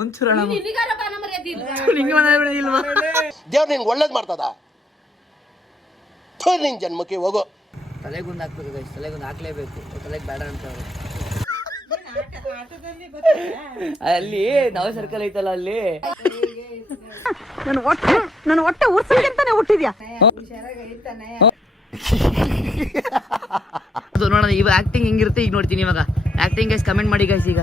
ಒಂಚೂರು ದೇವ್ರು ನಿನ್ಗೆ ಒಳ್ಳೇದು ಮಾಡ್ತದ. ನಿನ್ ಜನ್ಮಕ್ಕೆ ಹೋಗೋ. ತಲೆಗೊಂದು ಹಾಕ್ಬೇಕು ಗೈಸ್, ತಲೆಗೊಂದು ಹಾಕ್ಲೇಬೇಕು. ತಲೆಗೆ ಬೇಡ ಅಂತ ಅಲ್ಲಿ ನಾವು ಸರ್ಕಲ್ ಐತಲ್ಲ ಅಲ್ಲಿ. ನನ್ನ ಹೊಟ್ಟೆ ಉರ್ಸಂತಾನೆ ಹುಟ್ಟಿದ್ಯಾ. ನೋಡೋಣ ಇವಾಗ ಆಕ್ಟಿಂಗ್ ಹೆಂಗಿರುತ್ತೆ ಈಗ ನೋಡ್ತೀನಿ. ಇವಾಗ ಆಕ್ಟಿಂಗ್ ಗೈಸ್ ಕಮೆಂಟ್ ಮಾಡಿ ಗೈಸ್. ಈಗ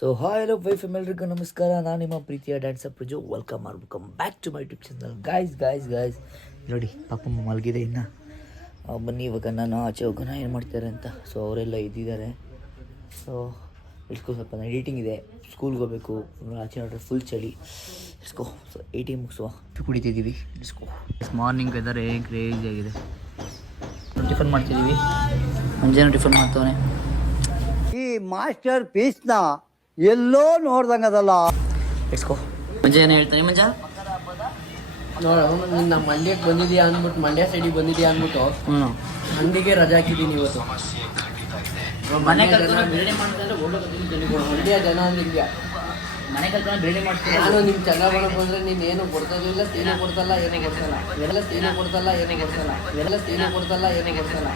ಸೊ ಹಾಯ್ ಹಲೋ ವೈಫ್ ಎಲ್ರಿಗೂ ನಮಸ್ಕಾರ. ನಾನು ನಿಮ್ಮ ಪ್ರೀತಿಯ dancer Praju. Welcome back to my YouTube channel. Guys ನೋಡಿ ಪಾಪಮ್ಮ ಮಲಗಿದೆ ಇನ್ನು. ಬನ್ನಿ ಇವಾಗ ನಾನು ಆಚೆ ಹೋಗೋಣ ಏನು ಮಾಡ್ತಾರೆ ಅಂತ. ಸೊ ಅವರೆಲ್ಲ ಇದ್ದಿದ್ದಾರೆ. ಸೊ ಇಟ್ಕೋ, ಸ್ವಲ್ಪ ಎಡಿಟಿಂಗ್ ಇದೆ, ಸ್ಕೂಲ್ಗೆ ಹೋಗಬೇಕು. ಆಚೆ ನೋಡ್ರೆ ಫುಲ್ ಚಳಿ. ಇಸ್ಕೋ. ಸೊ 80 ಮುಗಿಸುವ ಕುಡಿತಿದ್ದೀವಿ. ಇಸ್ಕೋ. ಮಾರ್ನಿಂಗ್ ವೆದರ್ ಏನು ಕ್ರೇಜಿ ಆಗಿದೆ. ಟಿಫನ್ ಮಾಡ್ತಿದ್ದೀವಿ. ಮುಂಜಾನೆ ಟಿಫನ್ ಮಾಡ್ತವನೆ. ಈ ಮಾಸ್ಟರ್ ಪೀಸ್ನ ಎಲ್ಲೋ ನೋಡ್ದಂಗದಲ್ಲ. ಇಟ್ಸ್ಕೋ. ಮುಂಜಾನೆ ಹೇಳ್ತಾನೆ ಮುಂಜಾ ನೋಡು, ನಿನ್ನ ಮಂಡ್ಯಕ್ಕೆ ಬಂದಿದ್ಯಾ ಅಂದ್ಬಿಟ್ಟು, ಮಂಡ್ಯ ಸೈಡಿಗೆ ಬಂದಿದ್ಯಾ ಅಂದ್ಬಿಟ್ಟು ಅಂಗಡಿಗೆ ರಜಾ ಹಾಕಿದ್ದೀನಿ ಇವತ್ತು. ಮನೆ ಕಲ್ತ್ಕೊಂಡು ಬಿರಿಯಾನಿ ಮಾಡ್ತಾರೆ. ಮಂಡ್ಯ ಜನ ಅಂದಿದ್ಯಾ, ಮನೆ ಕಲ್ತ್ಕೊಂಡು ಬಿರಿಯಾನಿ ಮಾಡ್ತೀನಿ. ನಾನು ನಿಮ್ಮ ಚಂದ್ರಬಾಣ ಬಂದರೆ ನೀನು ಏನು ಕೊಡ್ತದಿಲ್ಲ, ತೀನು ಕೊಡ್ತಲ್ಲ, ಏನು ಕೊಡ್ತಲ್ಲ. ಇವೆಲ್ಲ ತೀನು ಕೊಡ್ತಲ್ಲ, ಏನು ಕೊಡ್ತಲ್ಲ. ಇವೆಲ್ಲ ತೀನು ಕೊಡ್ತಲ್ಲ, ಏನು ಕೊಡ್ತಲ್ಲ.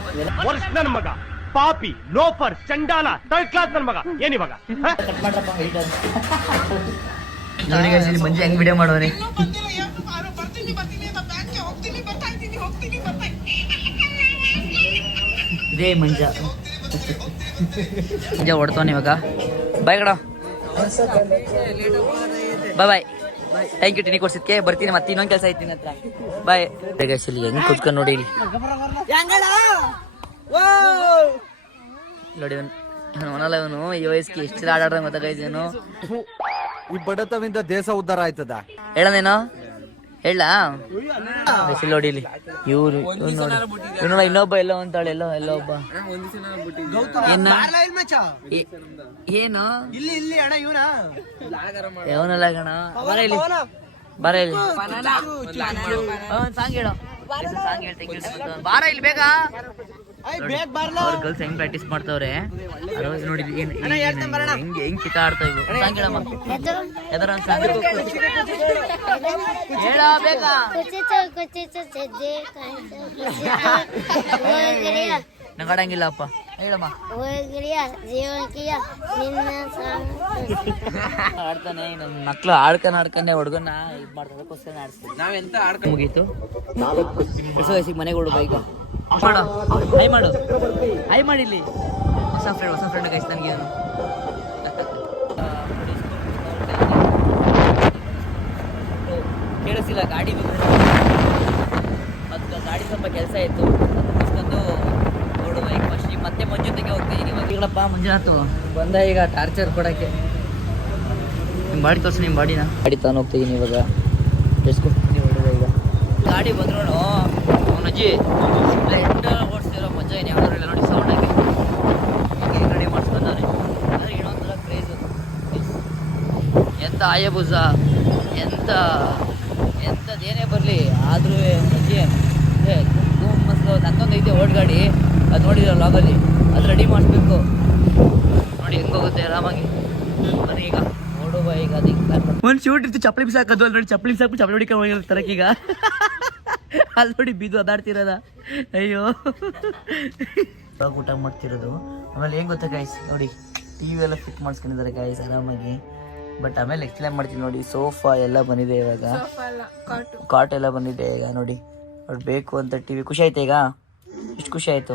ವರ್ಷ ನನ್ನ ಮಗ ಪಾಪಿ, ಲೋಫರ್, ಚಂಡಾಲ, ಥರ್ಡ್ ಕ್ಲಾಸ್ ನನ್ನ ಮಗ. ಏನಿವಾಗ ಕಟ್ ಮಾಡ್ರಪ್ಪ ಹೈಟ್ ಅಂತ ನೋಡಿ ಗೈಸ್. ಇಲ್ಲಿ ಮಂಜು ಹೆಂಗ್ ವಿಡಿಯೋ ಮಾಡೋನೆ. ಇದೇ ಮಂಜ ಹೊಡ್ತಾನೆ ಇವಾಗ. ಬಾಯ್ ಕಡ, ಬಾಯ್. ಥ್ಯಾಂಕ್ ಯು ಟಿನಿ ಕೊಡ್ಸಿದ್ಕೆ. ಬರ್ತೀನಿ, ಮತ್ತೆ ಇನ್ನೊಂದು ಕೆಲಸ ಐತಿ ಹತ್ರ. Bye guys. ಇಲ್ಲಿ ಹೆಂಗ್ ಕುತ್ಕೊಂಡು ನೋಡಿ. ಇಲ್ಲಿ ನೋಡಿ ಅವನಲ್ಲ ಇವನು. ಈ ವಯಸ್ಸಿಗೆ ಎಷ್ಟು ಆಡಾಡ್ದ ಗೊತ್ತಾ ಗೈಸ್. ಇವನು ಈ ಬಡತವಿಂದ ದೇಶ ಉದ್ಧಾರ ಆಯ್ತದ. ಹೇಳನೇನೋ ಹೇಳ ನೋಡಿ. ಇಲ್ಲಿ ಇವ್ರು ನೋಡಿ, ಇನ್ನೊಬ್ಬ ಎಲ್ಲೋ ಅಂತಾಳೆ. ಎಲ್ಲೋ ಒಬ್ಬ ಏನು ಅವನಲ್ಲ ಗಣ. ಬರ ಇಲ್ಲಿ ಸಾಂಗ್ ಹೇಳೋ. ಸಾಂಗ್ ಹೇಳ್ತೀನಿ ಬಾರ ಇಲ್ಲಿ ಬೇಗ. ಅವ್ರ ಗರ್ಲ್ಸ್ ಹೆಂಗ್ ಪ್ರಾಕ್ಟೀಸ್ ಮಾಡ್ತಾವ್ರೆ ನೋಡಿ. ಹೆಂಗ್ ಕಿತ್ತ ಆಡ್ತಾ ಇವು. ಸಾಂಗ್ ಹೇಳಮ್ಮ. ಎದರ ಹೇಳ ಬೇಕಾ. ನಂಗೆ ಆಡಂಗಿಲ್ಲಪ್ಪ. ಹೇಳಮ್ಮ. ಆಡ್ತಾನೆ ನನ್ನ ಮಕ್ಳು. ಆಡ್ಕೊಂಡೆ ಹುಡುಗನ್ನ ಇದು ಮಾಡ್ತಾರೆ. ಆಡಿಸ್ತೀವಿ ನಾವೆಂತ ಆಡ್ಕೊಂಡು ಮುಗೀತು. ಹೊಸ ವಯಸ್ಸಿಗೆ ಮನೆಗೆ ಹುಡುಗ ಈಗ ಮಾಡು. ಹೈ ಮಾಡಿಲ್ಲಿ. ಹೊಸ ಫ್ರೆಂಡ್ ಗೈಸ್ ನನಗೆ. ಏನು ಕೇಳಿಸಿಲ್ಲ. ಗಾಡಿ ಮತ್ತು ಗಾಡಿ ಸ್ವಲ್ಪ ಕೆಲಸ ಇತ್ತು. ಮುಗಿಸ್ಕೊಂಡು ನೋಡುವ ಈಗ ಫಸ್ಟ್. ಮತ್ತೆ ಮಂಜು ಜೊತೆಗೆ ಹೋಗ್ತೀನಿ. ಇವಾಗಪ್ಪ ಮಂಜುನಾಥ್ ಬಂದ ಈಗ ಟಾರ್ಚರ್ ಕೊಡೋಕ್ಕೆ. ನಿಮ್ಮ ಬಾಡಿ ತೋರಿಸಿ, ನಿಮ್ಮ ಬಾಡಿನ. ಗಾಡಿ ತಗೊಂಡು ಹೋಗ್ತಿದ್ದೀನಿ ಇವಾಗ. ಎಸ್ಕೊಡ್ತೀನಿ ಹೊರಡುವ ಈಗ. ಗಾಡಿ ಬಂದ್ರೋಣ ಅವನಜ್ಜಿ ಸ್ಪ್ಲೆಂಡ್ ಓಡಿಸಿರೋ ಮಜಾ ಏನು ಯಾವ್ದಾರು ಇಲ್ಲ ನೋಡಿ. ಸೌಂಡಾಗಿ ಹೀಗೆ ರೆಡಿ ಮಾಡಿಸ್ಕೊಂಡವ್ರೆ. ಆದರೆ ಇನ್ನೊಂಥರ ಕ್ರೇಜು. ಎಂಥ ಆಯಭುಜ, ಎಂಥದ್ದೇನೇ ಬರಲಿ ಆದರೂ ಅಜ್ಜಿ ನನ್ನೊಂದು ಐತೆ ಓಟ್ ಗಾಡಿ. ಅದು ನೋಡಿರೋ ಲಾಗಲ್ಲಿ. ಅದು ರೆಡಿ ಮಾಡಿಸ್ಬೇಕು ನೋಡಿ. ಹೆಂಗೋಗುತ್ತೆ ಆರಾಮಾಗಿ. ಬನ್ನಿ ಈಗ ಓಡುವ ಈಗ. ಅದಕ್ಕೆ ಒಂದು ಶೂಟ್ ಇತ್ತು, ಚಪ್ಪಲಿ ಬಿಸಾಕೋದು. ಅಲ್ಲಿ ನೋಡಿ ಚಪ್ಪಲಿ ಬಿಸಾಕು, ಚಪ್ಪಲಿ ಹೊಡಿಕೊಂಡು ಹೋಗಿರ್ತಾರೆ ಈಗ. ಅಲ್ಲಿ ನೋಡಿ ಬೀದು ಅದಾಡ್ತಿರೋದ. ಅಯ್ಯೋ ಊಟ ಮಾಡ್ತಿರೋದು. ಆಮೇಲೆ ಏನು ಗೊತ್ತಾ ಗೈಸ್ ನೋಡಿ, TV ಎಲ್ಲ ಫಿಟ್ ಮಾಡಿಸ್ಕೊಂಡಿದ್ದಾರೆ ಗೈಸ್ ಆರಾಮಾಗಿ. ಬಟ್ ಆಮೇಲೆ ಎಕ್ಸ್ಪ್ಲೇನ್ ಮಾಡ್ತೀನಿ ನೋಡಿ. ಸೋಫಾ ಎಲ್ಲ ಬಂದಿದೆ ಇವಾಗ, ಕಾಟ್ ಎಲ್ಲ ಬಂದಿದೆ ಈಗ ನೋಡಿ. ಅವ್ರು ಬೇಕು ಅಂತ TV. ಖುಷಿ ಆಯ್ತು ಈಗ? ಎಷ್ಟು ಖುಷಿ ಆಯಿತು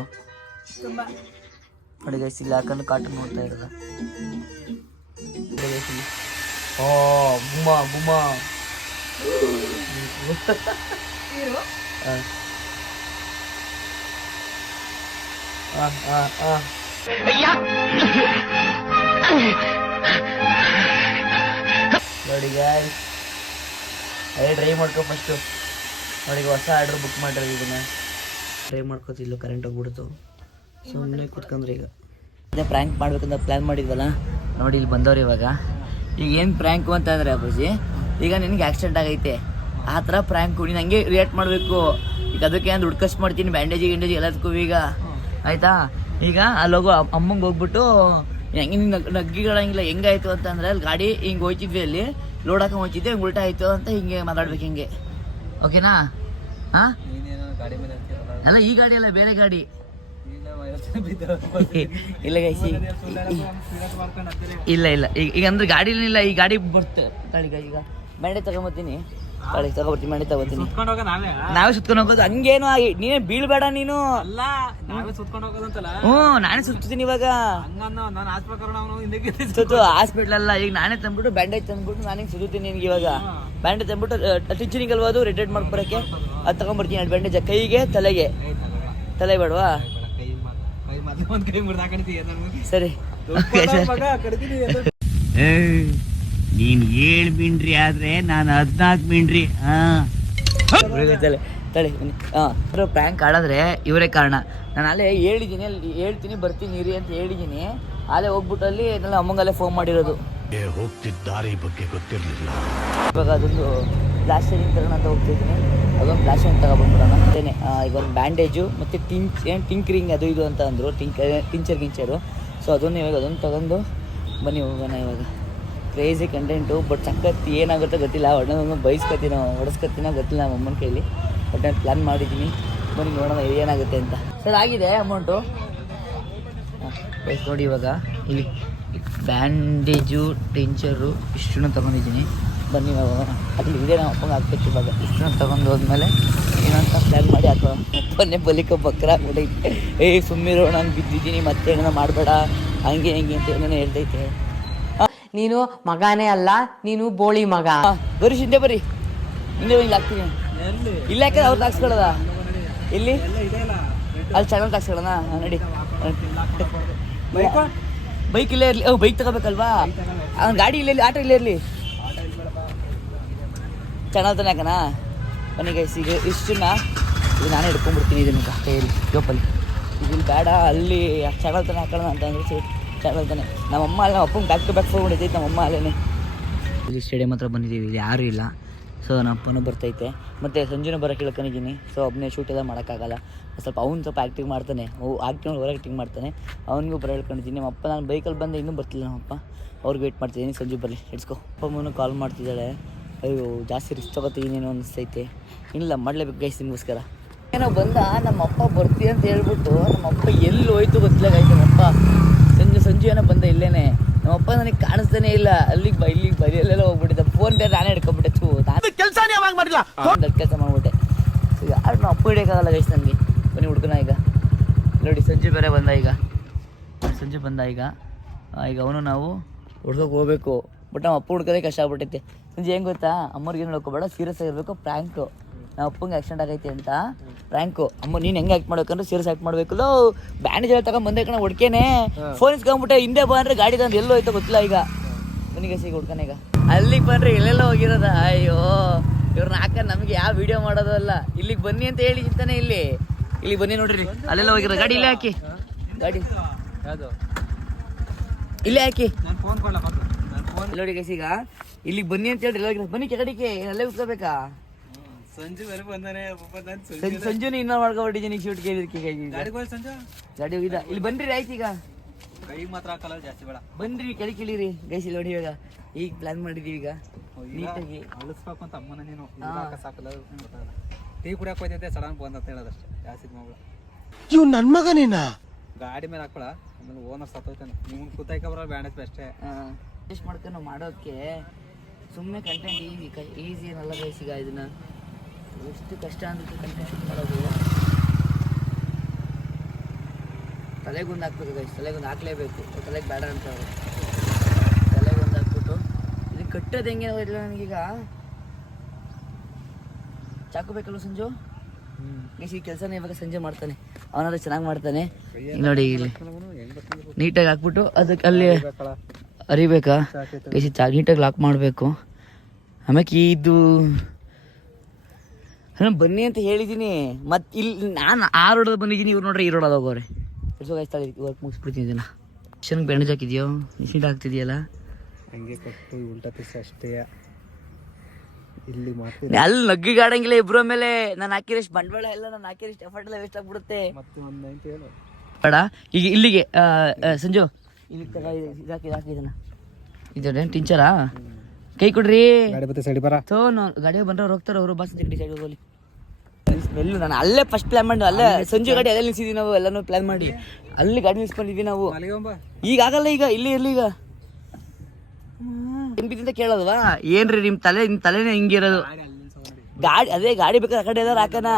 ನೋಡಿ ಗೈಸ್. ಇಲ್ಲಿ ಹಾಕೊಂಡು ಕಾಟನ್ ನೋಡ್ತಾ ಇರೋದ. ಓ ಬುಮ್ಮ ನೋಡಿ ಗಾಯ್ಸ್. ಅದೇ ಡ್ರೈ ಮಾಡ್ಕೊ ಫಸ್ಟು ನೋಡಿ. ಹೊಸ ಆರ್ಡ್ರ್ ಬುಕ್ ಮಾಡಿರೋದು. ಇದನ್ನ ಡ್ರೈ ಮಾಡ್ಕೋತಿಲ್ಲ, ಕರೆಂಟ್ ಹೋಗ್ಬಿಡ್ತು. ಸುಮ್ಮನೆ ಕೂತ್ಕೊಂಡ್ರೆ ಈಗ ಅದೇ ಪ್ರ್ಯಾಂಕ್ ಮಾಡ್ಬೇಕಂತ ಪ್ಲ್ಯಾನ್ ಮಾಡಿದ್ವಲ್ಲ ನೋಡಿ ಇಲ್ಲಿ ಬಂದವ್ರು ಇವಾಗ. ಈಗ ಏನು ಪ್ರ್ಯಾಂಕು ಅಂತಂದರೆ ಅಪ್ಪಾಜಿ, ಈಗ ನಿನಗೆ ಆಕ್ಸಿಡೆಂಟ್ ಆಗೈತೆ ಆ ಥರ ಪ್ರ್ಯಾಂಕು ನೀನು ಹಂಗೆ ರಿಯಾಕ್ಟ್ ಮಾಡಬೇಕು. ಈಗ ಅದಕ್ಕೆ ನಾನು ದುಡ್ಡು ಖರ್ಚು ಮಾಡ್ತೀನಿ, ಬ್ಯಾಂಡೇಜ್ ಎಲ್ಲದಕ್ಕೂ ಈಗ ಆಯಿತಾ. ಈಗ ಅಲ್ಲೋಗು ಅಮ್ಮಂಗೆ ಹೋಗ್ಬಿಟ್ಟು ಹೆಂಗೆ ನಿನ್ನ ನಗ್ಗಿಗಳಂಗಿಲ್ಲ ಹೆಂಗಾಯ್ತು ಅಂತಂದರೆ ಅಲ್ಲಿ ಗಾಡಿ ಹಿಂಗೆ ಹೋಯ್ತಿದ್ವಿ, ಅಲ್ಲಿ ಲೋಡ್ ಹಾಕೊಂಡು ಹೋಯ್ತಿದ್ದೆ, ಹಿಂಗೆ ಉಲ್ಟಾ ಆಯಿತು ಅಂತ ಹಿಂಗೆ ಮಾತಾಡ್ಬೇಕು ಹಿಂಗೆ. ಓಕೆನಾ? ಹಾಂ ಅಲ್ಲ ಈ ಗಾಡಿ ಅಲ್ಲ, ಬೇರೆ ಗಾಡಿ. ಇಲ್ಲ ಗೈಸ್, ಇಲ್ಲ ಈಗ ಅಂದ್ರೆ ಗಾಡಿಲಿಲ್ಲ, ಈ ಗಾಡಿ ಬರ್ತೆ ಗಾಡಿ. ಈಗ ಬ್ಯಾಂಡೇಜ್ ತಗೊಂಬತ್ತೀನಿ, ಗಾಡಿ ತಗೊಬರ್ತೀನಿ, ಬ್ಯಾಂಡೇಜ್ ತಗೋತೀನಿ. ನಾವೇ ಸುತ್ಕೊಂಡು ಹೋಗೋದು, ಹಂಗೇನು ನೀನೇ ಬೀಳ್ಬೇಡ ನೀನು. ಹ್ಞೂ ನಾನೇ ಸುತ್ತೀನಿ ಇವಾಗ. ಹಾಸ್ಪಿಟ್ಲ್ ಅಲ್ಲ, ಈಗ ನಾನೇ ತಂದ್ಬಿಟ್ಟು ಬ್ಯಾಂಡೇಜ್ ತಂದ್ಬಿಟ್ಟು ನಾನೇ ಸುತ್ತೀನಿ ನಿನ್ಗೆ. ಇವಾಗ ಬ್ಯಾಂಡೇಜ್ ತಂದ್ಬಿಟ್ಟು ಟೀಚರಿಂಗ್ ಅಲ್ವಾ ಅದು ರೆಡ್ ಮಾಡ್ಕೊಳಕ್ಕೆ, ಅದು ತಗೊಂಡ್ಬರ್ತೀನಿ. ಎರಡು ಬ್ಯಾಂಡೇಜ್ ಕೈಗೆ ತಲೆ ಬೇಡವಾ? ಸರಿ ನೀನ್ 7 ಮಿಂಡ್ರಿ ಆದ್ರೆ ನಾನು 14 ಮಿಂಡ್ರಿ. ತಳಿ ಪ್ರ್ಯಾಂಕ್ ಆಡಿದ್ರೆ ಇವರೇ ಕಾರಣ. ನಾನು ಅಲ್ಲೇ ಹೇಳಿದ್ದೀನಿ, ಅಲ್ಲಿ ಹೇಳ್ತೀನಿ ಬರ್ತೀನಿ ಇರಿ ಅಂತ ಹೇಳಿದ್ದೀನಿ. ಅಲ್ಲೇ ಹೋಗ್ಬಿಟ್ಟು ಅಲ್ಲಿ ಎಲ್ಲ ಅಮ್ಮಂಗಲ್ಲೇ ಫೋನ್ ಮಾಡಿರೋದು. ಹೋಗ್ತಿದ್ದಾರೆ ಬಗ್ಗೆ ಗೊತ್ತಿರಲಿಲ್ಲ. ಇವಾಗ ಅದೊಂದು ಪ್ಲಾಸ್ಟರಿಂಗ್ ತಗೋಣ ಅಂತ ಹೋಗ್ತಿದ್ದೀನಿ, ಅದೊಂದು ಪ್ಲಾಸ್ಟರಿಂಗ್ ತಗೊಬಂದ್ಬಿಡೋಣ ಅಂತೇನೆ. ಈಗ ಒಂದು ಬ್ಯಾಂಡೇಜು ಮತ್ತು ಟಿಂಕರಿಂಗ್ ಅದು ಇದು ಅಂತ ಅಂದರು, ಟಿಂಚರು. ಸೊ ಅದನ್ನು ಇವಾಗ ಅದೊಂದು ತಗೊಂಡು ಬನ್ನಿ ಹೋಗೋಣ. ಇವಾಗ ಕ್ರೇಜಿ ಕಂಟೆಂಟು, ಬಟ್ ಸಖತ್ ಏನಾಗುತ್ತೋ ಗೊತ್ತಿಲ್ಲ. ಒಳ್ಳೆ ಬೈಸ್ಕೊತೀನೋ ಹೊಡೆಸ್ಕೊತೀನೋ ಗೊತ್ತಿಲ್ಲ ನಮ್ಮ ಅಮ್ಮನ ಕೈಲಿ. ಬಟ್ ನಾನು ಪ್ಲ್ಯಾನ್ ಮಾಡಿದ್ದೀನಿ, ಬನ್ನಿ ನೋಡೋಣ ಏನಾಗುತ್ತೆ ಅಂತ. ಸರ್ ಆಗಿದೆ ಅಮೌಂಟು. ನೋಡಿ ಇವಾಗ ಇಲ್ಲಿ ಬ್ಯಾಂಡೇಜು ಟಿಂಚರು ಇಷ್ಟನ್ನು ತೊಗೊಂಡಿದ್ದೀನಿ. ಬನ್ನಿ ಅಲ್ಲಿ ಇದೆ ನಮ್ಮ ಅಪ್ಪಂಗೆ ಹಾಕ್ಬೇಕು. ಇವಾಗ ಇಷ್ಟನ್ನು ತೊಗೊಂಡು ಹೋದ್ಮೇಲೆ ಏನಂತ ಪ್ಲ್ಯಾನ್ ಮಾಡಿ ಹಾಕೋ. ಅಪ್ಪನ್ನೇ ಬಲಿಕ ಬಕ್ರ ಆಗ್ಬಿಟ್ಟೈತೆ. ಸುಮ್ಮಿರೋ ನಾನು ಬಿದ್ದಿದ್ದೀನಿ ಮತ್ತೆ ಏನೋ ಮಾಡಬೇಡ ಹಂಗೆ ಹೆಂಗೆ ಅಂತ ಏನೇನೋ ಹೇಳ್ತೈತೆ. ನೀನು ಮಗನೇ ಅಲ್ಲ, ನೀನು ಬೋಳಿ ಮಗ. ಬರೀ ಹಿಂದೆ ಬರ್ರಿ, ಹಿಂದೆ ಇಲ್ಲಿ ಹಾಕ್ತೀನಿ. ಇಲ್ಲ ಯಾಕಂದ್ರೆ ಅವ್ರು ಹಾಕ್ಸ್ಕೊಳ್ಳೋದ ಇಲ್ಲಿ ಅಲ್ಲಿ ಚಾನಲ್ ಹಾಕ್ಸ್ಕೊಳ್ಳೋಣ. ನಡಿ, ಬೈಕ್ ಇಲ್ಲೇ ಇರಲಿ. ಬೈಕ್ ತಗೋಬೇಕಲ್ವಾ? ಅವ್ನ ಗಾಡಿ ಇಲ್ಲೇ ಇರಲಿ, ಆಟೋ ಇಲ್ಲೇ ಇರಲಿ, ಚಾನಲ್ ತಾನೆ ಹಾಕಣ. ಬನ್ನಿ ಗೈಸ್, ಈಗ ಇಷ್ಟನ್ನ ಇದು ನಾನೇ ಹಿಡ್ಕೊಂಡ್ಬಿಡ್ತೀನಿ ಇದನ್ನು ಕೈಯಲ್ಲಿ ಜೋಪಲ್ಲಿ. ಇಲ್ಲಿ ಬೇಡ, ಅಲ್ಲಿ ಚಾನಲ್ ತಾನೆ ಹಾಕೋಣ ಅಂತಂದ್ರೆ ಸರಿ ಚಾನಲ್ ತಾನೆ. ನಮ್ಮಮ್ಮ ಅಲ್ಲಿ ನಮ್ಮ ಅಪ್ಪಂಗೆ ಬ್ಯಾಕ್ ಟು ಬ್ಯಾಕ್ ಫೋನ್ ಹೊಡಿತೈತೆ ನಮ್ಮಮ್ಮ ಅಲ್ಲೇ. ಇಲ್ಲಿ ಸ್ಟೇಡಿಯಂ ಹತ್ರ ಬಂದಿದ್ದೀವಿ, ಇಲ್ಲಿ ಯಾರೂ ಇಲ್ಲ. ಸೊ ನಮ್ಮ ಅಪ್ಪನೂ ಬರ್ತೈತೆ, ಮತ್ತು ಸಂಜೆನೂ ಬರೋಕ್ಕೆ ಹೇಳ್ಕೊಂಡಿದ್ದೀನಿ. ಸೊ ಒಬ್ಬನೇ ಶೂಟ್ ಎಲ್ಲ ಮಾಡೋಕ್ಕಾಗಲ್ಲ, ಸ್ವಲ್ಪ ಸ್ವಲ್ಪ ಆ್ಯಕ್ಟಿಂಗ್ ಮಾಡ್ತಾನೆ, ಆ್ಯಕ್ಟಿಂಗ್ ಹೊರಗೆ ಆ್ಯಕ್ಟಿಂಗ್ ಮಾಡ್ತಾನೆ. ಅವ್ನಿಗೂ ಬರೋ ಹೇಳ್ಕೊಂಡಿದ್ದೀನಿ. ನಮ್ಮ ಅಪ್ಪ ನಾನು ಬೈಕಲ್ಲಿ ಬಂದೆ, ಇನ್ನೂ ಬರ್ತಿಲ್ಲ ನಮ್ಮಪ್ಪ. ಅವ್ರಿಗೆ ವೇಟ್ ಮಾಡ್ತಿದ್ದೀನಿ, ಸಂಜೆ ಬರಲಿ ಹಿಡ್ಸ್ಕೊ. ಅಪ್ಪಮ್ಮನೂ ಕಾಲ್ ಮಾಡ್ತಿದ್ದಾಳೆ. ಅಯ್ಯೋ ಜಾಸ್ತಿ ರಿಸ್ಕ್ ತೊಗೋತೀನೇನೋ ಅನಿಸ್ತೈತೆ. ಇಲ್ಲ ಮಾಡಲೇಬೇಕು ಗೈಸ್ ನಿಮಗೋಸ್ಕರ. ಏನೋ ಬಂದ ನಮ್ಮ ಅಪ್ಪ ಬರ್ತೀವಿ ಅಂತ ಹೇಳ್ಬಿಟ್ಟು ನಮ್ಮ ಅಪ್ಪ ಎಲ್ಲಿ ಹೋಯ್ತು ಗೊತ್ತಿಲ್ಲ ಗೈಸ್. ನಮ್ಮಪ್ಪ ಸಂಜೆ ಏನೋ ಬಂದ ಇಲ್ಲೇನೆ. ನಮ್ಮಪ್ಪ ನನಗೆ ಕಾಣಿಸ್ತಾನೆ ಇಲ್ಲ. ಇಲ್ಲಿಗೆ ಬರೀ ಎಲ್ಲೆಲ್ಲ ಹೋಗ್ಬಿಟ್ಟಿದ್ದೆ. ಫೋನ್ ಬೇರೆ ನಾನೇ ಹಿಡ್ಕೊಂಡ್ಬಿಟ್ಟೆ. ಕೆಲಸ ಮಾಡ್ಬಿಟ್ಟೆ. ಈಗ ನಮ್ಮ ಅಪ್ಪ ಹಿಡಿಯೋಕ್ಕಾಗಲ್ಲ ಗೈಸ್ ನನಗೆ. ಬನ್ನಿ ಹುಡ್ಕನ. ಈಗ ನೋಡಿ ಸಂಜೆ ಬೇರೆ ಬಂದ. ಈಗ ಅವನು ನಾವು ಹುಡ್ಕೋಕೆ ಹೋಗ್ಬೇಕು. ಬಟ್ ನಮ್ಮ ಅಪ್ಪ ಹುಡ್ಕೋದೇ ಕಷ್ಟ ಆಗ್ಬಿಟ್ಟೈತೆ. ಸಂಜೆ ಹೆಂಗೆ ಗೊತ್ತಾ, ಅಮ್ಮವ್ರಿಗೆ ಏನು ಹೇಳ್ಕೊಬೇಡ, ಸೀರಿಯಸ್ ಆಗಿರಬೇಕು. ಪ್ರ್ಯಾಂಕು ನಮ್ಮ ಅಪ್ಪಂಗೆ ಆಕ್ಸಿಡೆಂಟ್ ಆಗೈತೆ ಅಂತ ಪ್ರ್ಯಾಂಕು. ಅಮ್ಮ ನೀನು ಹೆಂಗೆ ಆ್ಯಕ್ಟ್ ಮಾಡ್ಬೇಕಂದ್ರೆ ಸೀರಿಯಸ್ ಆ್ಯಕ್ಟ್ ಮಾಡಬೇಕು. ಬ್ಯಾಂಡೇಜ್ ಎಲ್ಲ ತಗೊಂಡು ಕಣ ಹುಡ್ಕೇನೆ. ಫೋನ್ ಇಸ್ಕೊಂಡ್ಬಿಟ್ಟೆ, ಹಿಂದೆ ಬಂದರೆ ಗಾಡಿ ತಂದು ಎಲ್ಲೋ ಹೋಯ್ತು ಗೊತ್ತಿಲ್ಲ. ಈಗ ಬನ್ನಿಗೆ ಸಿಗ ಹುಡ್ಕನ. ಈಗ ಅಲ್ಲಿಗೆ ಬಂದರೆ ಎಲ್ಲೆಲ್ಲ ಹೋಗಿರೋದ. ಅಯ್ಯೋ ಇವ್ರನ್ನ ಹಾಕ ನಮಗೆ ಯಾವ ವಿಡಿಯೋ ಮಾಡೋದು ಅಲ್ಲ. ಇಲ್ಲಿಗೆ ಬನ್ನಿ ಅಂತ ಹೇಳಿ ಚಿಂತಾನೆ. ಇಲ್ಲಿ ಬನ್ನಿ ನೋಡ್ರಿ, ಅಲ್ಲೆಲ್ಲ ಹೋಗಿರೋದು. ಗಾಡಿ ಇಲ್ಲೇ ಹಾಕಿ, ಗಾಡಿ ಇಲ್ಲೇ ಹಾಕಿ ನೋಡಿ ಗೈಸ್. ಈಗ ಇಲ್ಲಿಗೆ ಬನ್ನಿ ಅಂತ ಹೇಳಿ ಎಲ್ಲ ಬನ್ನಿ ಕೆಳಡಿಕೆ ಅಲ್ಲೇ ಉತ್ಕೋಬೇಕಾ? ಸಂಜುನ ಇನ್ನೂ ಮಾಡ್ಕೊಬಿಟ್ಟಿದ್ದೀನಿ ಶೂಟ್ ಕೇಳಿದಕ್ಕೆ. ಗಾಡಿ ಹೋಗಿದ್ದ. ಇಲ್ಲಿ ಬನ್ರಿ ಆಯ್ತು. ಈಗ ಬನ್ರಿ ಕೆಳಗೆ ಕೇಳಿರಿ ಗೈಸ್. ಇಲ್ಲಿ ನೋಡಿ ಇವಾಗ ಈಗ ಪ್ಲಾನ್ ಮಾಡಿದೀವಿ. ಈಗ ನೀಟಾಗಿ ಟೀ ಕುಡಿಯಕ್ಕೆ ಹೋಯ್ತೈತೆ, ಸಡನ್ ಬಂದ್ ಅಂತ ಹೇಳೋದಷ್ಟೇ. ಜಾಸ್ತಿ ಮಗಳು ಇವ್ ನನ್ ಮಗನೇನಾ? ಗಾಡಿ ಮೇಲೆ ಹಾಕೊಳ, ಆಮೇಲೆ ಓನರ್ ಸತ್ತೋಯ್ತಾನೆ. ನೀವು ಕೂತಾಯ್ಕ ಬರೋ ಬ್ಯಾಂಡೇಜ್ ಅಷ್ಟೇ. ಅಡ್ಜಸ್ಟ್ ಮಾಡ್ಕೊಂಡು ಮಾಡೋಕ್ಕೆ ಸುಮ್ಮನೆ ಕಂಟೆಂಟ್ ಈಸಿ ಏನಲ್ಲ ಗೈಸ್. ಈಗ ಇದನ್ನ ಎಷ್ಟು ಕಷ್ಟ ಅಂದ್ರೆ ಕಂಟೆಂಟ್ ಶೂಟ್ ಮಾಡೋದು. ತಲೆಗೊಂದು ಹಾಕ್ಬೇಕು ಗೈಸ್, ತಲೆಗೊಂದು ಹಾಕ್ಲೇಬೇಕು. ತಲೆಗೆ ಬೇಡ ಅಂತ ಅವರು ತಲೆಗೊಂದು ಹಾಕ್ಬಿಟ್ಟು ಇದು ಕಟ್ಟೋದು ಹೆಂಗೆ ಹೋಗಿಲ್ಲ ನನಗೀಗ. ಚಾಕು ಬೇಕಲ್ಲ ಸಂಜು ಗೈಸ್. ಈ ಕೆಲಸನ ಇವಾಗ ಸಂಜೆ ಮಾಡ್ತಾನೆ, ಅವನಾದ್ರೆ ಚೆನ್ನಾಗಿ ಮಾಡ್ತಾನೆ. ನೋಡಿ ಇಲ್ಲಿ ನೀಟಾಗಿ ಹಾಕ್ಬಿಟ್ಟು ಅದಕ್ಕೆ ಅಲ್ಲಿ ಅರಿಬೇಕಾ ಗೈಸ್. ನೀಟಾಗಿ ಲಾಕ್ ಮಾಡಬೇಕು. ಆಮೇಲೆ ಇದು ಬನ್ನಿ ಅಂತ ಹೇಳಿದ್ದೀನಿ. ಮತ್ತು ಇಲ್ಲಿ ನಾನು ಆ ರೋಡಲ್ಲಿ ಬಂದಿದ್ದೀನಿ, ಇವ್ರು ನೋಡ್ರಿ ಈ ರೋಡಲ್ಲಿ ಹೋಗೋರೆ. ಗೈಸ್ ತಲೆ ವರ್ಕ್ ಮುಗಿಸ್ಬಿಡ್ತೀನಿ ಇದನ್ನು. ಚೆನ್ನಾಗಿ ಬ್ಯಾಂಡೇಜ್ ಹಾಕಿದ್ಯೋ ನೀಟ್ ಆಗ್ತಿದೆಯಲ್ಲ ಹಂಗೆ ಕೊಟ್ಟು ಉಲ್ಟಾ ಪಿಸ್ ಅಷ್ಟೇ ಇಲ್ಲಿ ಮಾಡ್ತೀನಿ ಅಲ್ಲಿ ನಗ್ಗಿಗೆ ಆಡಂಗಿಲ್ಲ ಇಬ್ರು ಮೇಲೆ ನಾನು ಹಾಕಿರಷ್ಟು ಬಂಡವಾಳ ಎಲ್ಲ ನಾನು ಹಾಕಿರಷ್ಟು ಎಫರ್ಟ್ ಎಲ್ಲ ವೇಸ್ಟ್ ಆಗ್ಬಿಡುತ್ತೆ ಮತ್ತೆ ಒಂದು 90 ಹೇಳು ಬೇಡ ಈಗ ಇಲ್ಲಿಗೆ ಸಂಜು ಇಲ್ಲಿಗೆ ತಗ ಇದಾಕಿ ಇದನ್ನ ಇದು ಟಿಂಚರಾ ಕೈ ಕೊಡ್ರಿ ಗಾಡಿ ಬತ್ತೆ ಸೈಡ್ ಬರ ತೋ ಗಾಡಿ ಬಂದವ್ರು ಹೋಗ್ತಾರೆ ಅವರು ಬಸ್ ಗಾಡಿ ಸೈಡ್ ಹೋಗಲಿ ಸ್ಮೆಲ್ಲು ನಾನು ಅಲ್ಲೇ ಫಸ್ಟ್ ಪ್ಲಾನ್ ಮಾಡಿ ಅಲ್ಲೇ ಸಂಜೆ ಗಾಡಿ ಅಲ್ಲೇ ನಿಲ್ಸಿದ್ವಿ ನಾವು ಎಲ್ಲನೂ ಪ್ಲಾನ್ ಮಾಡಿ ಅಲ್ಲಿ ಗಾಡಿ ನಿಲ್ಸ್ಕೊಂಡಿದ್ವಿ ನಾವು ಈಗ ಆಗಲ್ಲ ಈಗ ಇಲ್ಲಿ ಇರ್ಲಿ ಈಗ ಎಂಬಿದಿಂದ ಕೇಳೋದವಾ ಏನ್ರಿ ನಿಮ್ಮ ತಲೆನೇ ಹಿಂಗಿರೋದು ಗಾಡಿ ಅದೇ ಗಾಡಿ ಬೇಕಾದ್ರೆ ಆ ಕಡೆ ಎಲ್ಲಾರು ಹಾಕನ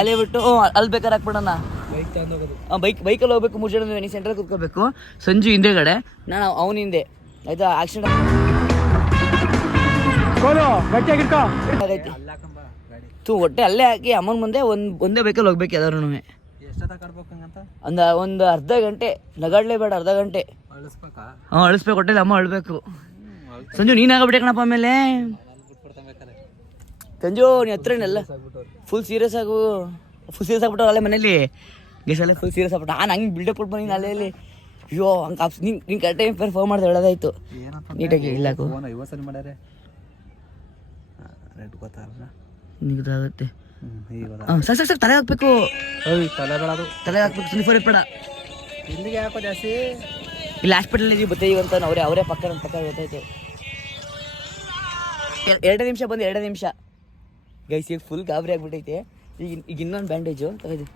ಎಲೆ ಬಿಟ್ಟು ಅಲ್ಲಿ ಬೇಕಾದ್ರೆ ಹಾಕ್ಬಿಡೋಣ ಬೈಕಲ್ಲಿ ಹೋಗ್ಬೇಕು 3 ಜನ ನೀ ಸೆಂಟ್ರಲ್ಲಿ ಕೂತ್ಕೋಬೇಕು ಸಂಜು ಹಿಂದೆಗಡೆ ನಾನು ಅವನ ಹಿಂದೆ ಆಯ್ತಾ ಆಕ್ಸಿಡೆಂಟ್ ಆಗೈತಿ ತೂ ಹೊಟ್ಟೆ ಅಲ್ಲೇ ಹಾಕಿ ಅಮ್ಮನ ಮುಂದೆ ಒಂದೇ ಬೈಕಲ್ಲಿ ಹೋಗ್ಬೇಕು ಯಾವ್ದಾರು ಒಂದು ಅರ್ಧ ಗಂಟೆ ನಗಾಡ್ಲೇಬೇಡ ಅರ್ಧ ಗಂಟೆ ಅಳಿಸ್ಬೇಕು ಹೊಟ್ಟೆಲಿ ಅಮ್ಮ ಅಳ್ಬೇಕು ಸಂಜು ನೀನ್ ಆಗಬಿಟ್ಟೇಕಣಪ್ಪ ಆಮೇಲೆ ಸಂಜು ನೀ ಹತ್ರನೆಲ್ಲ ಫುಲ್ ಸೀರಿಯಸ್ ಆಗ್ಬಿಟ್ಟು ಅಲ್ಲೇ ಮನೇಲಿ ಗೆಸಲ್ಲೇ ಫುಲ್ ಸೀರಿಯಸ್ ಆಗ್ಬಿಟ್ಟು ನಾನು ಹಂಗೆ ಬಿಲ್ಡಪ್ ಕೊಟ್ಟು ಬಂದಿನಿ ಅಲ್ಲೇ ಅಯ್ಯೋ ಹಂಗೆ ನೀನು ಕರೆಕ್ಟ್ ಟೈಮ್ ಪೇರ್ ಫೋನ್ ಮಾಡಿದೆ ಹೇಳೋದಾಯ್ತು ನೀಟಾಗಿ ಇಲ್ಲಾಕು ಗೊತ್ತಾಗುತ್ತೆ ಸಾಕು ತಲೆ ಹಾಕ್ಬೇಕು ತಲೆ ಹಾಕ್ಬೇಕು ಬೇಡ ಇಲ್ಲಿಗೆ ಯಾಕೋ ಜಾಸ್ತಿ ಇಲ್ಲಿ ಹಾಸ್ಪಿಟಲ್ ಇದೀವಿ ಬರ್ತೀವಿ ಅಂತ ಅವರೇ ಪಕ್ಕ ಗೊತ್ತೈತೆ 2 ನಿಮಿಷ ಬಂದು 2 ನಿಮಿಷ ಗೈಸ್ ಈಗ ಫುಲ್ ಗಾಬರಿ ಆಗ್ಬಿಟ್ಟೈತೆ ಈಗ ಇನ್ನೊಂದು ಬ್ಯಾಂಡೇಜು ತಗೋದಿ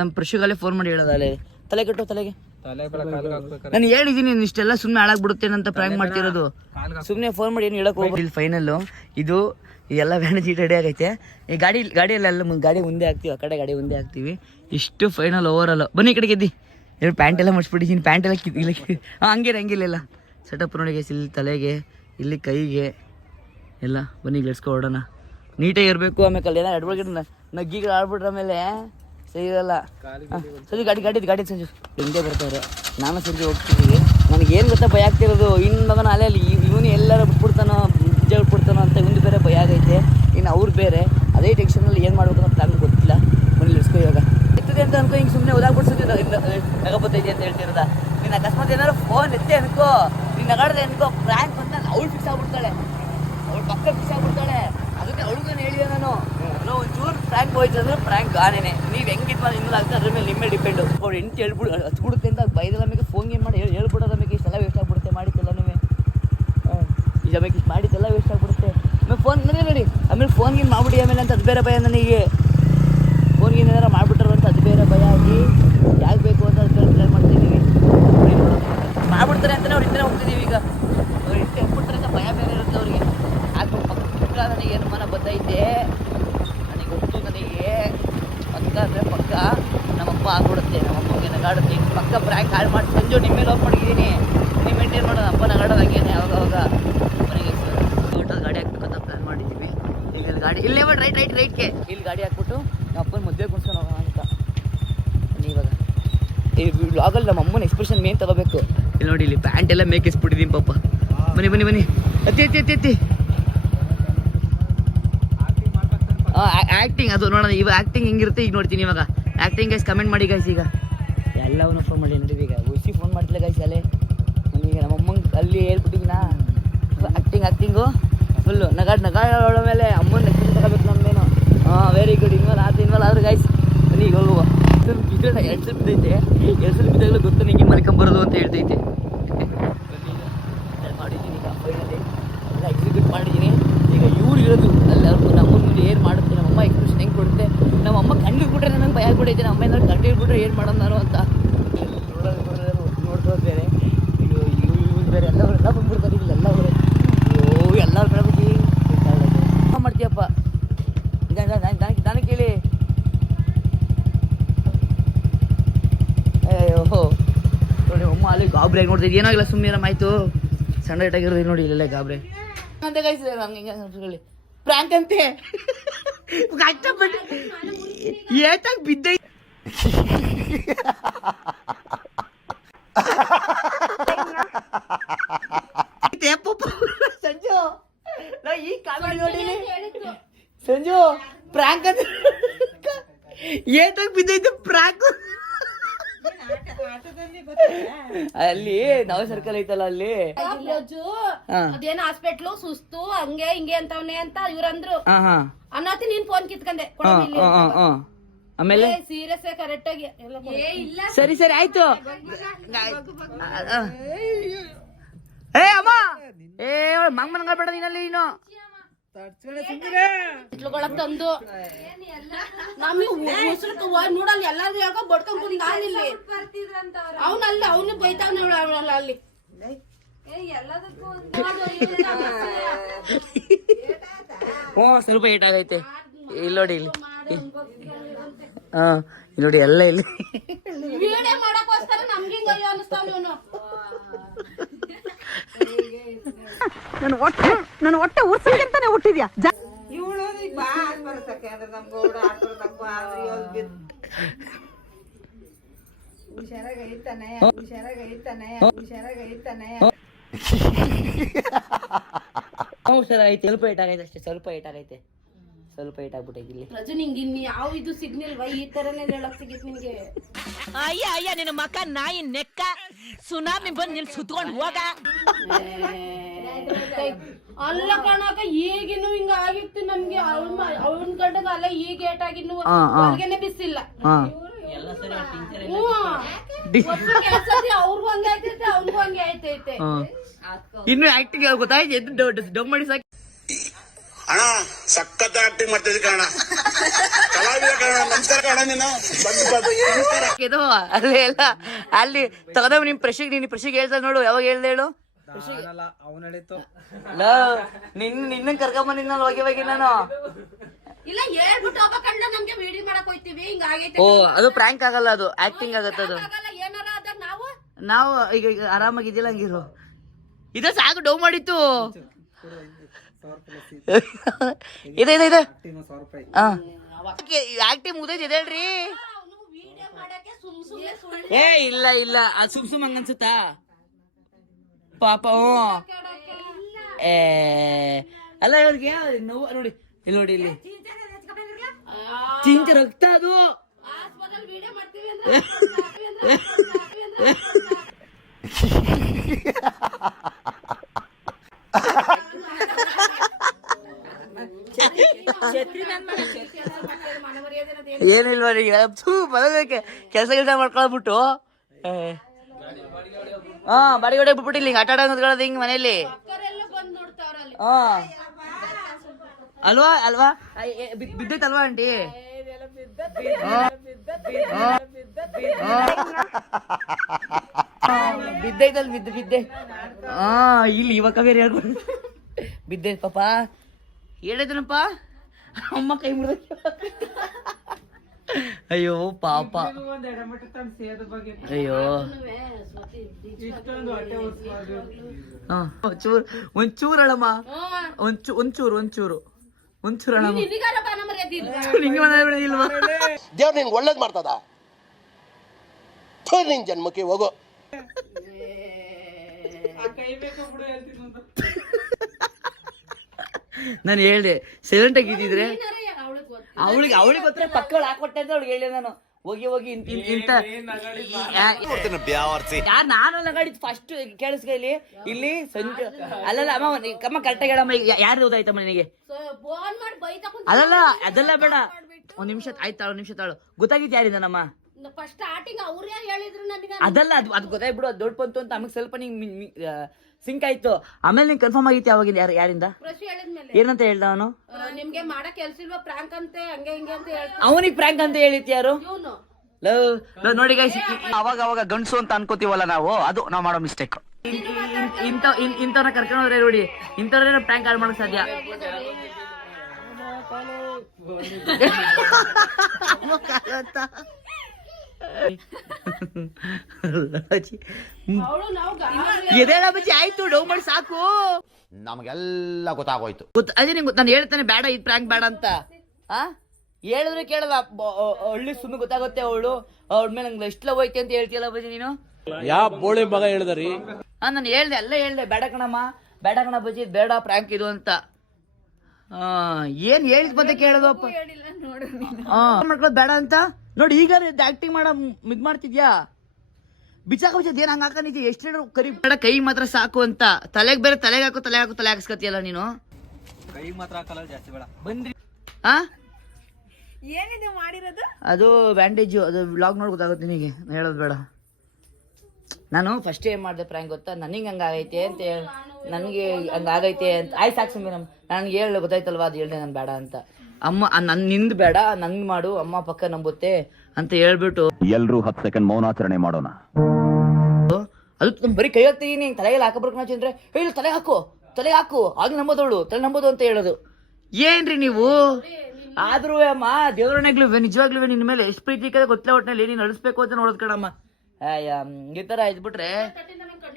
ನಮ್ಮ ಪೃಷಿಗಾಲೇ ಫೋನ್ ಮಾಡಿ ಹೇಳೋದಲ್ಲೇ ತಲೆ ಕಟ್ಟು ತಲೆಗೆ ನಾನು ಹೇಳಿದ್ದೀನಿ ಇಷ್ಟೆಲ್ಲ ಸುಮ್ಮನೆ ಹಾಳಾಗ್ಬಿಡುತ್ತೇನೆ ಅಂತ ಪ್ರ್ಯಾಂಕ್ ಮಾಡ್ತಿರೋದು ಸುಮ್ಮನೆ ಫೋನ್ ಮಾಡಿ ಏನು ಹೇಳಕ್ ಹೋಗ್ಬಿಟ್ಟು ಇಲ್ಲಿ ಫೈನಲ್ಲು ಇದು ಎಲ್ಲ ಬ್ಯಾಂಡೇಜ್ ರೆಡಿ ಆಗೈತೆ ಈ ಗಾಡಿಯಲ್ಲೆಲ್ಲ ಗಾಡಿ ಮುಂದೆ ಹಾಕ್ತೀವಿ ಆ ಕಡೆ ಗಾಡಿ ಮುಂದೆ ಹಾಕ್ತೀವಿ ಇಷ್ಟು ಫೈನಲ್ ಓವರಲ್ಲು ಬನ್ನಿ ಈ ಕಡೆಗೆ ಎದ್ದಿ ಎರಡು ಪ್ಯಾಂಟ್ ಎಲ್ಲ ಮುಚ್ಬಿಟ್ಟಿದ್ದೀನಿ ಪ್ಯಾಂಟ್ ಎಲ್ಲ ಇಲ್ಲ ಹಂಗಿಲ್ಲ ಸೆಟಪ್ ನೋಡಿ ಇಲ್ಲಿ ತಲೆಗೆ ಇಲ್ಲಿ ಕೈಗೆ ಎಲ್ಲ ಬನ್ನಿ ಗೆಲ್ಸ್ಕೊ ಹೊಡೋಣ ನೀಟಾಗಿ ಇರಬೇಕು ಆಮೇಲೆ ಅಲ್ಲಿ ಏನೋ ಅಡ್ವರ್ಗೇಟ್ ನಗ್ಗಿಗಳು ಆಡ್ಬಿಟ್ರೆ ಆಮೇಲೆ ಸರಿ ಇರಲ್ಲ ಸರಿ ಗಾಡಿ ಸಂಜು ಹಿಂದೆ ಬರ್ತಾರೆ ನಾನು ಸಂಜೆ ಹೋಗ್ತಿದ್ದೀವಿ ನನಗೇನು ಗೊತ್ತಾ ಭಯ ಆಗ್ತಿರೋದು ಇನ್ನು ಮಗನ ಅಲೆಯಲ್ಲಿ ಇವನು ಎಲ್ಲರೂ ಬಿಟ್ಬಿಡ್ತಾನೋ ಬಿಡ್ತಾನೋ ಅಂತ ಒಂದು ಬೇರೆ ಭಯ ಆಗೈತೆ ಇನ್ನು ಅವ್ರು ಬೇರೆ ಅದೇ ಟೆನ್ಷನಲ್ಲಿ ಏನು ಮಾಡ್ಬೇಕು ಅಂತ ಪ್ಲಾನ್ ಗೊತ್ತಿಲ್ಲ ಮನೇಲಿ ಇಳಿಸ್ಕೊ ಇವಾಗ ಎತ್ತದೆ ಅಂತ ಅನ್ಕೋ ಹಿಂಗೆ ಸುಮ್ಮನೆ ಓದಾಗ್ಬಿಡ್ಸಿದ್ದೆ ನಗಬತ್ತೈತೆ ಅಂತ ಹೇಳ್ತಿರೋದ ನೀನು ಅಕಸ್ಮಾತ್ ಏನಾದ್ರು ಫೋನ್ ಎತ್ತೆ ಅನ್ಕೋ ನೀನು ನಗಾಡ್ದೆ ಅನ್ಕೋ ಪ್ರ್ಯಾಂಕ್ ಅಂತ ಅವಳು ಫಿಕ್ಸ್ ಆಗ್ಬಿಡ್ತಾಳೆ ಅವಳು ಪಕ್ಕ ಫಿಕ್ಸ್ ಆಗ್ಬಿಡ್ತಾಳೆ ಅದಕ್ಕೆ ಅವಳಿಗೆ ಹೇಳಿದೆ ನಾನು ಒಂಚೂರು ಪ್ರ್ಯಾಂಕ್ ಹೋಯ್ತು ಅಂದ್ರೆ ಪ್ರ್ಯಾಂಕ್ ಆನೇನೆ ನೀವು ಹೆಂಗಿತ್ತು ಇನ್ನೂ ಆಗ್ತದೆ ಅದ್ರ ಮೇಲೆ ನಿಮ್ಮೇ ಡಿಪೆಂಡು ಅವ್ರು ಎಂಟು ಹಚ್ಬಿಡುತ್ತೆ ಅಂತ ಬೈದಲ್ಲ ನಮಗೆ ಫೋನ್ ಗೇಮ್ ಮಾಡಿ ಹೇಳ್ಬಿಡೋದು ನಮಗೆ ಇಷ್ಟೆಲ್ಲ ವೇಸ್ಟ್ ಆಗ್ಬಿಡುತ್ತೆ ಮಾಡಿದ್ದೆಲ್ಲ ನೀವೇ ಈಗ ನಮಗೆ ಇಷ್ಟು ಮಾಡಿದ್ದೆಲ್ಲ ವೇಸ್ಟ್ ಆಗ್ಬಿಡುತ್ತೆ ಆಮೇಲೆ ಫೋನ್ ನೋಡಿ ಆಮೇಲೆ ಫೋನ್ ಗೇಮ್ ಮಾಡ್ಬಿಡಿ ಆಮೇಲೆ ಅಂತ ಅದು ಬೇರೆ ಭಯ ನನಗೆ ಫೋನ್ ಗೇಮ್ ಏನಾರು ಮಾಡ್ಬಿಟ್ರು ಅಂತ ಅದು ಬೇರೆ ಭಯ ಆಗಿ ಯಾಕೆ ಬೇಕು ಅಂತ ಅದು ಟ್ರೈ ಮಾಡ್ತಿದ್ದೀವಿ ಮಾಡ್ಬಿಡ್ತಾರೆ ಅಂತಲೇ ಅವ್ರು ಹಿಂದೆ ಹೋಗ್ತಿದ್ದೀವಿ ಈಗ ಅವ್ರು ಹಿಂದೆ ಹೋಗ್ಬಿಟ್ರೆ ಅಂತ ಭಯ ಬೇರೆ ಇರುತ್ತೆ ಅವ್ರಿಗೆ ಹಾಕ್ಬಿಟ್ಟು ಪಕ್ಕ ಬಿಟ್ಟರೆ ನನಗೆ ಏನು ಮನ ಬದ್ದೈತೆ ನನಗೆ ಗೊತ್ತು ನನಗೆ ಪಕ್ಕ ಅಂದರೆ ಪಕ್ಕ ನಮ್ಮಪ್ಪ ಆಗ್ಬಿಡುತ್ತೆ ನಮ್ಮಪ್ಪಗೆ ನಗಾಡುತ್ತೆ ಪಕ್ಕ ಬ್ರ್ಯಾಂಕ್ ಹಾಳು ಮಾಡಿ ಸಂಜು ನಿಮ್ಮ ಮೇಲೆ ಹೋಗಿ ಮಡಗಿದ್ದೀನಿ ನೀವು ಮೇಂಟೈನ್ ಮಾಡೋದು ಅಪ್ಪ ನಗಾಡೋದು ಹಂಗೇನೆ ಅವಾಗ ಮನೆಗೆ ಒಟ್ಟು ಗಾಡಿ ಹಾಕ್ಬೇಕಂತ ಪ್ಲ್ಯಾನ್ ಮಾಡಿದ್ದೀವಿ ಈಗ ಇಲ್ಲಿ ಗಾಡಿ ಇಲ್ಲೇ ಮಾಡಿ ರೈಟ್ಗೆ ಇಲ್ಲಿ ಗಾಡಿ ಹಾಕ್ಬಿಟ್ಟು ನಮ್ಮ ಅಪ್ಪನ ಮದುವೆ ಕುಡ್ಸ್ಕೊಂಡು ಹೋಗೋಣ ಅಂತ ಇವಾಗ ಈ ವ್ಲಾಗಲ್ಲಿ ನಮ್ಮ ಅಮ್ಮನ ಎಕ್ಸ್ಪ್ರೆಷನ್ ಮೇನ್ ತಗೋಬೇಕು ಇಲ್ಲಿ ನೋಡಿ ಇಲ್ಲಿ ಪ್ಯಾಂಟ್ ಎಲ್ಲ ಮೇಕಿಸ್ಬಿಟ್ಟಿದ್ದೀನಿ ಪಾಪ ಬನ್ನಿ ಎತ್ತಿ ಆ್ಯಕ್ಟಿಂಗ್ ಅದು ನೋಡೋಣ ಇವಾಗ ಆ್ಯಕ್ಟಿಂಗ್ ಹೆಂಗಿರುತ್ತೆ ಈಗ ನೋಡ್ತೀನಿ ಇವಾಗ ಆ್ಯಕ್ಟಿಂಗ್ ಗೈಸ್ ಕಮೆಂಟ್ ಮಾಡಿ ಗೈಸ್ ಈಗ ಎಲ್ಲವನ್ನೂ ಫೋನ್ ಮಾಡಿ ನೋಡಿ ಈಗ ಉಸಿ ಫೋನ್ ಮಾಡ್ತಿಲ್ಲ ಗೈಸ್ ಅಲ್ಲೇ ಈಗ ನಮ್ಮ ಅಮ್ಮಂಗೆ ಅಲ್ಲಿ ಹೇಳ್ಬಿಟ್ಟಿದ್ದೀನಾ ಆ್ಯಕ್ಟಿಂಗು ಫುಲ್ಲು ನಗಾಡೋ ಮೇಲೆ ಅಮ್ಮನ ನೆಕ್ಸ್ಟ್ ತಗೋಬೇಕು ನಮ್ದೇನು ವೆರಿ ಗುಡ್ ಇನ್ವಾಲ್ ಆದ್ರೆ ಗೈಸ್ ಬನ್ನಿ ಈಗ ಹೋಗುವ ಬಿದ್ದೈತೆ 2 ಸಲ ಬಿದ್ದಾಗಲೂ ಗೊತ್ತು ನಿಂಗೆ ಮಲ್ಕೊಂಬರೋದು ಅಂತ ಹೇಳ್ತೈತೆ ಮಾಡಿದ್ದೀನಿ ಈಗ ಫೈನಲಿ ಎಲ್ಲ ಎಕ್ಸಿಕ್ಯೂಟ್ ಮಾಡಿದ್ದೀನಿ ಈಗ ಇವ್ರು ಇರೋದು ಅಲ್ಲಿ ಅವ್ರು ನಮ್ಮನ ಮುಂದೆ ಏನು ಮಾಡುತ್ತೆ ನಮ್ಮಮ್ಮ ಎಕ್ಸ್ಪ್ರೆಷನ್ ಹೆಂಗೆ ಕೊಡುತ್ತೆ ನಮ್ಮಮ್ಮ ಕಂಡು ಬಿಟ್ರೆ ನನಗೆ ಭಯ ಆಗ್ಬಿಟ್ಟೈತೆ ನಮ್ಮ ಅಮ್ಮ ಏನಾದ್ರು ಕಂಡು ಬಿಟ್ರೆ ಏನು ಮಾಡೋದು ನಾನು ಅಂತ ನೋಡ್ತೋದು ಬೇರೆ ಇವ್ರು ಬೇರೆ ಎಲ್ಲ ಬಂದ್ಬಿಡ್ತಾರೆ ಇಲ್ಲೆಲ್ಲ ಅವರೇ ಅಯ್ಯೋ ಎಲ್ಲರೂ ಕಳ್ಬಿಟ್ಟು ಮಾಡ್ತೀಯಪ್ಪ ನನಗೆ ಕೇಳಿ ಅಯ್ಯೋ ನೋಡಿ ಅಮ್ಮ ಅಲ್ಲಿ ಗಾಬ್ರಿ ಆಗಿ ನೋಡ್ತಿದ್ದು ಏನಾಗಿಲ್ಲ ಸುಮ್ಮನೆ ಆಯಿತು ಸಣ್ಣ ಇಟ್ಟಾಗಿರೋದು ನೋಡಿ ಇಲ್ಲೆಲ್ಲ ಗಾಬ್ರೆ ಅಂತ ಕಾಯ್ತಿದೆ ನಮ್ಗೆ ಪ್ರ್ಯಾಂಕ್ ಅಂತೆ ಕಷ್ಟಪಟ್ಟು ಏತಾಗ ಬಿದ್ದೈ ಸಂಜು ಈ ಕಾಮಿಡಿ ನೋಡಿ ಸಂಜು ಪ್ರ್ಯಾಂಕ್ ಅಂತ ಏತಾಗ ಬಿದ್ದೈತೆ ಪ್ರ್ಯಾಂಕ್ ಅಲ್ಲಿ ನವ ಸರ್ಕಲ್ ಐತಲ್ಲ ಅಲ್ಲಿ. ಅದೇನ ಹಾಸ್ಪಿಟ್ಲು ಸುಸ್ತು ಹಂಗೆ ಹಿಂಗೆ ಅಂತವ್ನೆ ಅಂತ ಇವ್ರಂದ್ರು ಅನ್ನತಿ ನೀನ್ ಫೋನ್ ಕಿತ್ಕಂದೆ ಆಮೇಲೆ ಸೀರಿಯಸ್ ಕರೆಕ್ಟ್ ಆಗಿ ಸರಿ ಸರಿ ಆಯ್ತು. ಏ ಅಮ್ಮ ಏ ಮಂಗ್ ಬೇಡ ನೀನಲ್ಲಿ ನೀನು ಇಟ್ಲುಗಳಕ್ ತಂದು ನಮಗೆ ನೋಡಲ್ಲ ಎಲ್ಲಾರು ಯಾಕೋ ಬಡ್ಕೊಂಡ್ ನಾನಿಲ್ಲ ಅವನಲ್ಲಿ ಅವನು ಬೈತಾವನ ಅಲ್ಲಿ ಸ್ವಲ್ಪ ಏಟ್ ಆಗೈತೆ ಇಲ್ಲಿ ನೋಡಿ ಇಲ್ಲಿ ಹಾ ಇಲ್ಲಿ ನೋಡಿ ಎಲ್ಲ ಇಲ್ಲಿ ವಿಡಿಯೋ ಮಾಡಕ್ಕೋಸ್ಕರ ನಮ್ಗೆ ಹಿಂಗ ಅಯ್ಯೋ ಅನಿಸ್ತಾವ ಇವನು ನನ್ನ ಹೊಟ್ಟೆ ಉರ್ಸಕ್ಕಿಂತಾನೆ ಹುಟ್ಟಿದ್ಯಾ. ಹುಷಾರಾಗೈತೆ ಸ್ವಲ್ಪ ಏಟ್ ಆಗೈತೆ ಅಷ್ಟೇ ಸ್ವಲ್ಪ ಏಟ್ ಆಗೈತೆ ಸ್ವಲ್ಪ ಏಟ್ ಆಗ್ಬಿಟ್ಟೈತಿ ಇಲ್ಲಿ. ರಜು ನಿಂಗೆ ಇನ್ ಯಾವ ಇದು ಸಿಗ್ನಿಲ್ವಾ ಈ ತರನೇ ಹೇಳಕ್ ಸಿಗಿತ್ ನಿನ್ಗೆ. ಅಯ್ಯ ಅಯ್ಯ ನಿನ್ನ ಮಕ್ಕ ನಾಯಿ ನೆಕ್ಕ ಸುನಾಮಿ ಬಂದ್ ನಿಲ್ ಸುತ್ಕೊಂಡ್ ಹೋಗ. ಅಲ್ಲ ಕಣಕ ಈಗಿನ್ನು ಹಿಂಗ ಆಗಿತ್ತು ನಮ್ಗೆ ಅವನ್ ಗಂಡಗ ಅಲ್ಲ ಈಗ ಏಟಾಗಿನ್ನು ಹೊರಗೇನೆ ಬಿಸಿಲ್ಲ. ಅವ್ರಿಗೂ ಹಂಗೆ ಆಯ್ತೈತೆ ಅವ್ನಿಗೂ ಹಂಗೆ ಆಯ್ತೈತೆ. ಇನ್ನು ಆಕ್ಟಿಂಗ್ ಗೊತ್ತಾಯ್ತು ಡಬ್ ಮಾಡಿ ಸಾಕಿ ಅಣ್ಣ ಸಖತ್ ಆಕ್ಟಿಂಗ್ ಮಾಡ್ತಿದ್ದೆ ಕಣ ಕಲಾವಿದ ಕಣ. ನಮಸ್ಕಾರ ಕಣ ನೀನು ಇದು ಅಲ್ಲಿ ಎಲ್ಲ ಅಲ್ಲಿ ತಗದ ನಿಮ್ ಪ್ರಶಿಗೆ ಹೇಳ್ತಾ ನೋಡು ಯಾವಾಗ ಹೇಳ್ದೆ ಹೇಳು ಅವ್ನು ಹೇಳಿತ್ತು ನಿನ್ನ ಕರ್ಕೊಂಬಂದಿದ್ನಲ್ಲ ಹೋಗಿ ನಾನು. ಇಲ್ಲ ಹೇಳ್ಬಿಟ್ಟು ಹೋಗ್ಬೇಕಂಡ ನಮ್ಗೆ ವಿಡಿಯೋ ಮಾಡಕ್ ಹೋಯ್ತಿವಿ ಹಿಂಗ ಆಗೈತೆ. ಓ ಅದು ಪ್ರ್ಯಾಂಕ್ ಆಗಲ್ಲ ಅದು ಆಕ್ಟಿಂಗ್ ಆಗತ್ತೆ ಅದು. ಏನಾರ ಆದಾಗ ನಾವು ಈಗ ಆರಾಮಾಗಿದ್ದಿಲ್ಲ ಹಂಗಿರು ಇದ ಸಾಕು ಡೌ ಮಾಡಿತ್ತು ಇದೆ ಆಕ್ಟಿಂಗ್ ಮುಗ್ದೈತಿ ಹೇಳ್ರಿ. ಏ ಇಲ್ಲ ಇಲ್ಲ ಅದು ಸುಮ್ ಹಂಗ ಅನ್ಸುತ್ತಾ ಪಾಪ. ಏ ಅಲ್ಲ ಇವ್ರಿಗೆ ನೋವು ನೋಡಿ ಇಲ್ಲಿ ನೋಡಿ ಇಲ್ಲಿ ಚಿಂತೆ ರಕ್ತ ಅದು. ವಿಡಿಯೋ ಮಾಡ್ತೀವಿ ಅಂದ್ರೆ ಏನಿಲ್ವ ಕೆಲಸ ಮಾಡ್ಕೊಳ್ಬಿಟ್ಟು ಬಾಡಿ ಹೊಡೆ ಬಿಟ್ಬಿಟ್ಟಿಲ್ಲ ಹಿಂಗ ಆಟ ಆಡೋದು ಹಿಂಗ್ ಮನೇಲಿ ಅಲ್ವಾ ಅಲ್ವಾ ಬಿದ್ದೈತಲ್ವಾ ಆಂಟಿ. ಬಿದ್ದೈತಲ್ ಬಿದ್ದೆ ಇಲ್ಲಿ ಇವಾಗ ಬೇರೆ ಹೇಳ್ಕೊಂಡು ಬಿದ್ದೆ ಪಾಪ ಹೇಳಿದನಪ್ಪ ಅಮ್ಮ ಕೈ ಮುರಿದ. ಅಯ್ಯೋ ಪಾಪ ಅಯ್ಯೋ ಒಂಚೂರು ಅಳಮ್ಮ ಒಂಚೂರು ಅಳಮ್ಮ ಇಲ್ವಾ ದೇವ್ರ ನಿಂಗೆ ಒಳ್ಳೇದ್ ಮಾಡ್ತದ ನಿನ್ ಜನ್ಮಕ್ಕೆ ಹೋಗೋ. ನಾನು ಹೇಳ್ದೆ ಸೈಲೆಂಟ್ ಆಗಿದ್ದಿದ್ರೆ ಅವಳಿಗೆ ಗೊತ್ತರೆ ಪಕ್ಕಗಳು ಹಾಕೊಟ್ಟೆ ಅಂತ ಅವ್ಳಿಗೆ ಹೇಳಿದೆ ನಾನು. ಹೋಗಿ ಇಂತ ಯಾರು ನಾನು ನಗಾಡಿದ್ ಫಸ್ಟ್ ಕೇಳಿಸ್ಕೈಲಿ ಇಲ್ಲಿ ಸಂಜೆ ಅಲ್ಲಲ್ಲ ಅಮ್ಮ ಕರೆಕ್ಟಾಗಿ ಹೇಳಮ್ಮ ಯಾರು ಓದಾಯ್ತಮ್ಮ ನನಗೆ ಅಲ್ಲಲ್ಲ ಅದೆಲ್ಲ ಬೇಡ ಒಂದ್ ನಿಮಿಷ ಆಯ್ತಾ ಒಂದ್ ನಿಮಿಷ ತಾಳು ಗೊತ್ತಾಗಿತ್ತು ಯಾರಿಂದ ನಮ್ಮ ಫಸ್ಟ್ ಸ್ಟಾರ್ಟಿಂಗ್ ಅವ್ರೇ ಹೇಳಿದ್ರು ನನಗೆ. ಅದಲ್ಲ ಅದು ಗೊತ್ತಾಗ್ಬಿಡು ಅದು ದೊಡ್ಡ ಬಂತು ಅಂತ ಆಮೇಲೆ ಸ್ವಲ್ಪ ನಿಂಗೆ ಸಿಂಕ್ ಆಯ್ತು. ಆಮೇಲೆ ನಿಂಗೆ ಕನ್ಫರ್ಮ್ ಆಗಿತ್ತು ಯಾವಾಗಿಂದ ಯಾರಿಂದ ಏನಂತ ಹೇಳ್ದ ಅವನು ನಿಮ್ಗೆ ಮಾಡಕ್ ಕೆಲ್ಸ ಇಲ್ವಾ ಪ್ರಾಂಕ್ ಅಂತ ಹಂಗೆ ಹಿಂಗೆ ಅಂತ ಹೇಳ್ತಾರೆ. ಅವನಿಗೆ ಪ್ರಾಂಕ್ ಅಂತ ಹೇಳಿತ್ತು ಯಾರು ನೋಡಿ ಗೈಸ್. ಅವಾಗ ಗಂಡ್ಸು ಅಂತ ಅನ್ಕೋತೀವಲ್ಲ ನಾವು ಅದು ನಾವು ಮಾಡೋ ಮಿಸ್ಟೇಕ್. ಇಂಥವ್ರನ್ನ ಕರ್ಕೊಂಡು ಹೋದ್ರೆ ನೋಡಿ ಇಂಥವ್ರನ್ನ ಪ್ರ್ಯಾಂಕ್ ಆಡ್ ಮಾಡಕ್ ಸಾಧ್ಯ. ಎದೇಳ ಬಜ್ಜಿ ಆಯ್ತು ಡೌ ಮಾಡಿ ಸಾಕು ನಮಗೆಲ್ಲ ಗೊತ್ತಾಗೋಯ್ತು. ಅದೇ ನಿಂಗೆ ನಾನು ಹೇಳ್ತಾನೆ ಬೇಡ ಇದ್ ಪ್ರ್ಯಾಂಕ್ ಬೇಡ ಅಂತ ಹೇಳಿದ್ರೆ ಕೇಳಲ್ಲ. ಹಳ್ಳಿ ಸುಮ್ಮನೆ ಗೊತ್ತಾಗುತ್ತೆ ಅವಳ ಮೇಲೆ ನಂಗೆ ಎಷ್ಟು ಲವ್ ಐತೆ ಅಂತ ಹೇಳ್ತೀಯಲ್ಲ ಬಜ್ಜಿ ನೀನು. ಯಾವ ಬೋಳಿ ಮಗ ಹೇಳಿದ್ರಿ? ನಾನು ಹೇಳ್ದೆ ಎಲ್ಲ ಹೇಳ್ದೆ ಬೇಡ ಕಣಮ್ಮ ಬೇಡ ಕಣ ಬಜ್ಜಿ ಬೇಡ ಪ್ರ್ಯಾಂಕ್ ಇದು ಅಂತ. ಏನ್ ಹೇಳಿದ್ ಬಂದ ಕೇಳೋದಪ್ಪ ಮಾಡ್ಕೊಳ್ಳೋದು ಬೇಡ ಅಂತ ನೋಡಿ. ಈಗ ಆಕ್ಟಿಂಗ್ ಮಾಡ ಇದ್ ಮಾಡ್ತಿದ್ಯಾ ಬಿಚ್ಚಾಕ ಏನ್ ಹಂಗ ಹಾಕೊಂಡಿದ್ಯ ಎಷ್ಟು ಹೇಳಿದ್ರು ಕರಿ ಬೇಡ ಕೈ ಮಾತ್ರ ಸಾಕು ಅಂತ ತಲೆಗೆ ಬೇರೆ ತಲೆಗೆ ಹಾಕಿಸ್ಕತಿಯಲ್ಲ ನೀನು ಕೈ ಮಾತ್ರ ಹಾಕಲ್ಲ ಜಾಸ್ತಿ ಬೇಡ. ಬಂದ್ರಿ ಆ ಅದು ಬ್ಯಾಂಡೇಜು ಅದು ವ್ಲಾಗ್ ನೋಡಿ ಗೊತ್ತಾಗುತ್ತೆ ನಿನಗೆ ಹೇಳೋದು ಬೇಡ. ನಾನು ಫಸ್ಟ್ ಏನ್ ಮಾಡಿದೆ ಪ್ರ್ಯಾಂಕ್ ಗೊತ್ತಾ, ನನಗೆ ಹಂಗಾಗೈತೆ ಅಂತ ನನಗೆ ಹಂಗಾಗೈತೆ ಅಂತ ಆಯ್ತು ಸಾಕು ಸುಮ್ಮನೆ ನನಗೆ ಹೇಳ ಗೊತ್ತಾಯ್ತಲ್ವಾ ಅದು ಹೇಳ್ದೆ ನಾನು ಬೇಡ ಅಂತ. ಅಮ್ಮ ನಿಂದು ಬೇಡ ನಂಗೆ ಮಾಡು ಅಮ್ಮ ಪಕ್ಕ ನಂಬುತ್ತೆ ಅಂತ ಹೇಳ್ಬಿಟ್ಟು ಎಲ್ರೂ 10 ಸೆಕೆಂಡ್ ಮೌನಾಚರಣೆ ಮಾಡೋಣ. ಅದು ಬರೀ ಕೈ ಹಾಕ್ತೀನಿ ತಲೆಗೆಲ್ಲ ಹಾಕಬರ್ಕ ಅಂದ್ರೆ ಹೇಳಿ ತಲೆ ಹಾಕು ಆಗ ನಂಬೋದವಳು ತಲೆ ನಂಬೋದು ಅಂತ ಹೇಳೋದು. ಏನ್ರಿ ನೀವು ಆದ್ರೂ ಅಮ್ಮ ದೇವರನೆಗ್ಲು ನಿಜವಾಗ್ಲೂ ನಿನ್ನ ಮೇಲೆ ಎಷ್ಟು ಪ್ರೀತಿ ಗೊತ್ತಿಲ್ಲ ಒಟ್ಟಿನಲ್ಲಿ ನೀನು ನಡೆಸ್ಬೇಕು ಅಂತ ನೋಡೋದ್ ಕಣಮ್ಮ. ಈ ತರ ಇದ್ಬಿಟ್ರೆ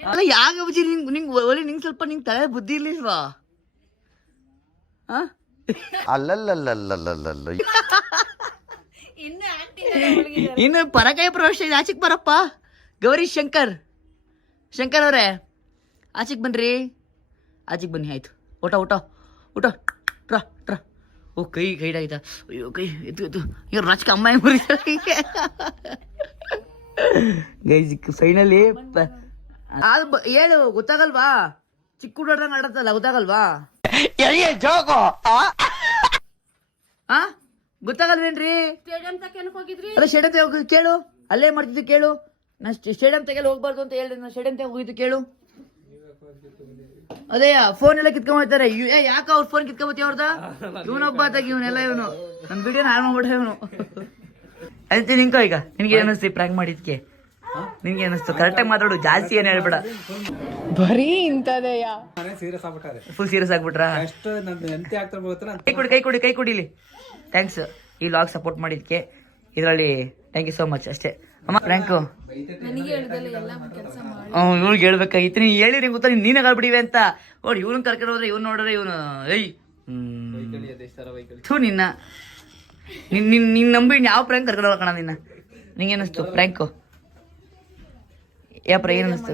ಅಲ್ಲ ಯಾಕ ಬುಜ್ಜಿ ನಿಂಗೆ ಒಲಿ ನಿಂಗೆ ಸ್ವಲ್ಪ ನಿಂಗೆ ತಲೆ ಬುದ್ಧಿ ಇರ್ಲಿಲ್ವಾ? ಅಲ್ಲಲ್ಲಲ್ಲಲ್ಲಲ್ಲಲ್ಲ ಇನ್ನು ಪರಕಾಯಿ ಪ್ರವೇಶ ಇದೆ, ಆಚೆಗೆ ಬರಪ್ಪ. ಗೌರಿ ಶಂಕರ್ ಅವರೇ ಆಚೆಗೆ ಬನ್ರಿ, ಆಚೆಗೆ ಬನ್ನಿ. ಆಯ್ತು ಊಟ ಟ್ರಾ ಟ್ರಾ. ಓ ಕೈ ಆಯ್ತಾ? ಅಯ್ಯೋ ಕೈ ಎದ್ದು ಈಗ ರಾಜಕ ಅಮ್ಮ ಗೈಸ್ ಫೈನಲಿ ಹೇಳು ಗೊತ್ತಾಗಲ್ವಾ? ಚಿಕ್ಕ ಹುಡುಗರಂಗ್ ಆಡತ್ತಲ್ಲ ಗೊತ್ತಾಗಲ್ವಾ? ಗೊತ್ತಾಗಲ್ವೇನ್ರಿ? ಸ್ಟೇಡಿಯಂ ತಕ ಏನಕ್ಕೆ ಹೋಗಿದ್ರಿ? ಅಲ್ಲ ಸ್ಟೇಡಿಯಂ ತಗ ಹೋಗಿದ್ದು ಕೇಳು, ಅಲ್ಲೇ ಮಾಡ್ತಿದ್ದು ಕೇಳು. ನಾನು ಸ್ಟೇಡಿಯಂ ತೆಗೆಲ್ಲ ಹೋಗ್ಬಾರ್ದು ಅಂತ ಹೇಳಿದೆ, ನಾನು ಸ್ಟೇಡಿಯಂ ತಗ ಹೋಗಿದ್ದು ಕೇಳು. ಅದೇ ಫೋನ್ ಎಲ್ಲ ಕಿತ್ಕೊಂಡ್ ಹೋಗ್ತಾರೆ. ಯಾಕ ಅವ್ರ ಫೋನ್ ಕಿತ್ಕೊಂಬತ್ತಿ ಅವ್ರದ? ಇವನೊಬ್ಬ ಆತಾಗಿ ಇವನೆಲ್ಲ ಇವನು ನನ್ನ ವಿಡಿಯೋನ ಹಾಳು ಮಾಡ್ಬಿಟ್ರೆ ಇವನು. ಅದಕ್ಕೆ ನಿಂಕೋ ಈಗ ನಿನ್ಗೆ ಅನಿಸ್ತು ಪ್ರ್ಯಾಂಕ್ ಮಾಡಿದ್ಕೆ? ನಿನ್ಗೆ ಅನಿಸ್ತು? ಕರೆಕ್ಟಾಗಿ ಮಾತಾಡು, ಜಾಸ್ತಿ ಏನು ಹೇಳ್ಬೇಡ. ಬರೀ ಇಂಥದೆಯ ನಾನೇ ಸೀರಿಯಸ್ ಆಗ್ಬಿಟ್ಟಾರೆ. ಫುಲ್ ಸೀರಿಯಸ್ ಆಗ್ಬಿಟ್ರಾ? ಎಷ್ಟು ನಂದು ಎಂತೆ ಆಗ್ತಾ ಹೋಗ್ತಾರೆ. ಕೈ ಕೊಡಿಲಿ. ಥ್ಯಾಂಕ್ಸ್ ಈ ಲಾಗ್ ಸಪೋರ್ಟ್ ಮಾಡಿದ್ಕೆ. ಇದರಲ್ಲಿ ಥ್ಯಾಂಕ್ ಯು ಸೋ ಮಚ್ ಅಷ್ಟೇ. ಅಮ್ಮ ಪ್ರ್ಯಾಂಕು ಇವ್ಳಿಗೆ ಹೇಳ್ಬೇಕಾಗಿತ್ತು. ನೀನು ಹೇಳಿ ನಿಂಗೆ ಗೊತ್ತಾ ನೀನೇ ಹೇಳ್ಬಿಡಿವೆ ಅಂತ. ನೋಡಿ ಇವ್ನ ಕರ್ಕೊಂಡು ಹೋದ್ರೆ ಇವ್ನು ನೋಡ್ರೆ ಇವನು ನಿನ್ನ ನಂಬಿ ಯಾವ ಪ್ರ್ಯಾಂಕ್ ಕರ್ಕೊಂಡು ಹೋಗೋಣ ನಿನ್ನ? ನಿಂಗೆ ಏನಿಸ್ತು ಪ್ರ್ಯಾಂಕು? ಏನು ಅನಿಸ್ತು?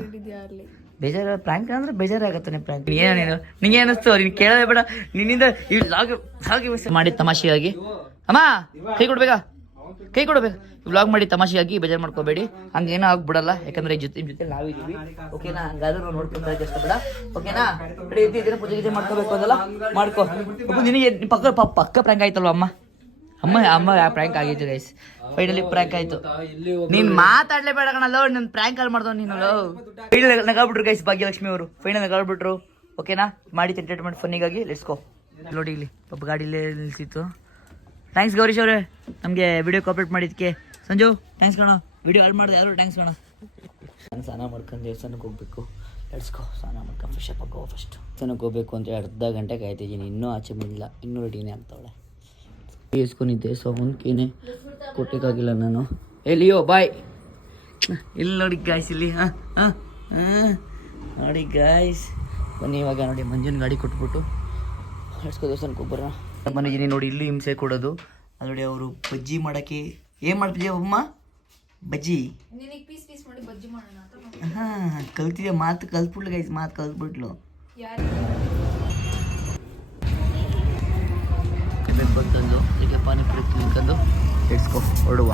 ಬೇಜಾರು ಪ್ರ್ಯಾಂಕ್ ಅಂದ್ರೆ ಬೇಜಾರಾಗತ್ತೆ ಪ್ರ್ಯಾಂಕ್. ನೀನು ನಿಂಗೆ ಏನಿಸ್ತು? ನೀನು ಕೇಳೋದೇ ಬೇಡ. ನಿನ್ನಿಂದ ಈ ಲಾಗ್ ಮಾಡಿ ತಮಾಷೆಯಾಗಿ ಅಮ್ಮ ಕೈ ಕೊಡ್ಬೇಕಾ? ವ್ಲಾಗ್ ಮಾಡಿ ತಮಾಷೆಯಾಗಿ ಬೇಜಾರು ಮಾಡ್ಕೋಬೇಡಿ. ಹಂಗೇನೋ ಆಗ್ಬಿಡಲ್ಲ, ಯಾಕಂದ್ರೆ ಜೊತೆ ನಾವಿದ್ದೀವಿ. ಓಕೆನಾ? ಹಂಗಾದ್ರೆ ನಾವು ನೋಡ್ಕೊಂಡ್ರೆ ಜಾಸ್ತಿ ಬೇಡ. ಓಕೆನಾ? ದಿನ ಪೂಜೆ ಮಾಡ್ಕೋಬೇಕು ಅದಲ್ಲ ಮಾಡ್ಕೋ. ನಿನಗೆ ಪಕ್ಕ ಪ್ರ್ಯಾಂಕ್ ಆಯ್ತಲ್ವ ಅಮ್ಮ ಪ್ರ್ಯಾಂಕ್ ಆಗಿತ್ತು ಗೈಸ್. ಫೈನಲಿ ಪ್ರ್ಯಾಂಕ್ ಆಯ್ತು. ನೀನ್ ಮಾತಾಡ್ಲೇ ಬೇಡ ಕಣಲ್ಲ, ನನ್ನ ಪ್ರ್ಯಾಂಕ್ ಕಾಲ್ ಮಾಡ್ದವ್ ನೀನು. ನಗಾಡ್ಬಿಟ್ರು ಗೈಸ್ ಭಾಗ್ಯಲಕ್ಷ್ಮಿ ಅವರು ಫೈನಲ್ ನಗಾಡ್ಬಿಟ್ರು. ಓಕೆನಾ? ಮಾಡಿ ಎಂಟರ್ಟೈನ್ಮೆಂಟ್ ಫನ್ನಿಗಾಗಿ ಲೆಟ್ಸ್ಕೋ. ನೋಡಿ ಇಲ್ಲಿ ಪಾಪ ಗಾಡಿಲೇ ನಿಲ್ಸಿತ್ತು. ಥ್ಯಾಂಕ್ಸ್ ಗೌರೀಶ್ ಅವರೇ ನಮಗೆ ವಿಡಿಯೋ ಕಾಪರೇಟ್ ಮಾಡಿದ್ದಕ್ಕೆ. ಸಂಜು ಥ್ಯಾಂಕ್ಸ್ ಕಣ, ವಿಡಿಯೋ ಆಡ್ ಮಾಡಿದೆ ಯಾರು ಥ್ಯಾಂಕ್ಸ್ ಕಣ. ನಾನು ಸ್ನಾನ ಮಾಡ್ಕೊಂಡು ದೇವಸ್ಥಾನಕ್ಕೆ ಹೋಗ್ಬೇಕು. ಲೆಟ್ಸ್ಕೋ. ಸ್ನಾನ ಮಾಡ್ಕೊಂಡು ಫ್ರೆಶ್ ಅಪ್ ಆಗೋ ಫಸ್ಟ್. ದೇವಸ್ಥಾನಕ್ಕೆ ಹೋಗ್ಬೇಕು ಅಂತ ಅರ್ಧ ಗಂಟೆ ಕಾಯ್ತಿದ್ದೀನಿ, ಇನ್ನೂ ಆಚೆ ಬಂದಿಲ್ಲ, ಇನ್ನೂ ರೆಡಿನೇ ಆಗ್ತಾವಳೆ. ಇಸ್ಕೊಂಡಿದ್ದೆ ಸೊ ಮುಂದ್ಕೇನೆ ಕೊಟ್ಟಿಗಾಗಿಲ್ಲ ನಾನು. ಎಲ್ಲಿಯೋ ಬಾಯ್ ಇಲ್ಲಿ ನೋಡಿ ಗಾಯ್ಸ್, ಇಲ್ಲಿ ನೋಡಿ ಗಾಯ್ಸ್ ಬನ್ನಿ. ಇವಾಗ ನೋಡಿ ಮಂಜುನ ಗಾಡಿ ಕೊಟ್ಬಿಟ್ಟು ಹಡ್ಸ್ಕೊ ದೇವಸ್ಥಾನಕ್ಕೆ ಹೋಗ್ಬರೋಣ. ಮನೆಗೆ ನೋಡಿ ಇಲ್ಲಿ ಹಿಂಸೆ ಕೊಡೋದು. ಅದು ನೋಡಿ ಅವರು ಬಜ್ಜಿ ಮಾಡೋಕ್ಕೆ ಏನು ಮಾಡ್ತಿದ್ಯಾ ಅಮ್ಮ? ಬಜ್ಜಿ ಕಲ್ತಿದ್ಯಾ? ಮಾತು ಕಲ್ತ್ಬಿಡ್ಲು ಗೈಸ್, ಮಾತು ಕಲ್ತ್ಬಿಟ್ಲು. ಬಂತಂದು ಅದಕ್ಕೆ ಪಾನಿಪುರಿ ತಿನ್ಕೊಂಡು ಎಡ್ಸ್ಕೊ ಹೊರಡುವ.